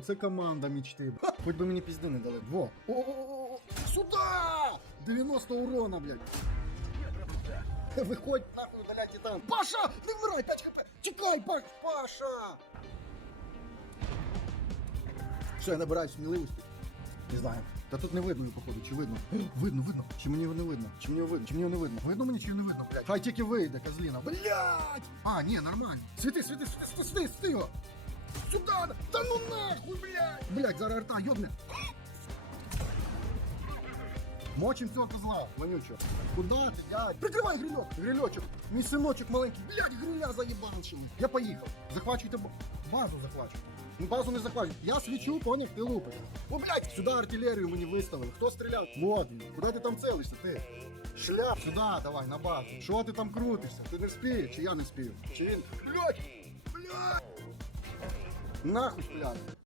Оце команда мечти. Ха, Хоч би мені пізди не дали. Во. О-о-о! Сюда! 90 урона, блядь. Виходь нахуй удаляй титан. Паша! Не вмирай! 5 хп! Чекай, Паш! Паша! Все, я набираю сміливості. Не знаю. Та тут не видно, походу, чи видно? Видно, видно. Чи мені його не видно? Чи мені його видно? Чи мені його не видно? Видно мені чи не видно, блядь? Хай тільки вийде, козліна. Блядь! А, ні, нормально. Світи, світи, світи, світи, світи його! Сюда! Та ну нахуй, блядь! Блядь, зараз арта, йобне! Мочим цього козла, вонючого. Куда ти, дядь? Прикривай грильок! Грильочок! Мій синочок маленький, блядь, гриля заєбаншили. Я поїхав. Захвачуйте б- базу захвачу. Ну, базу не захвачу. Я свічу, поняв, ти лупиш. О, блядь, сюди артилерію мені виставили. Хто стріляв? Вот він. Куди ти там целишся, ти? Шляп, сюди давай, на базу. Що ти там крутишся? Ти не вспієш, чи я не спію? Чи він? Блядь! Блядь! Нахуй, блядь!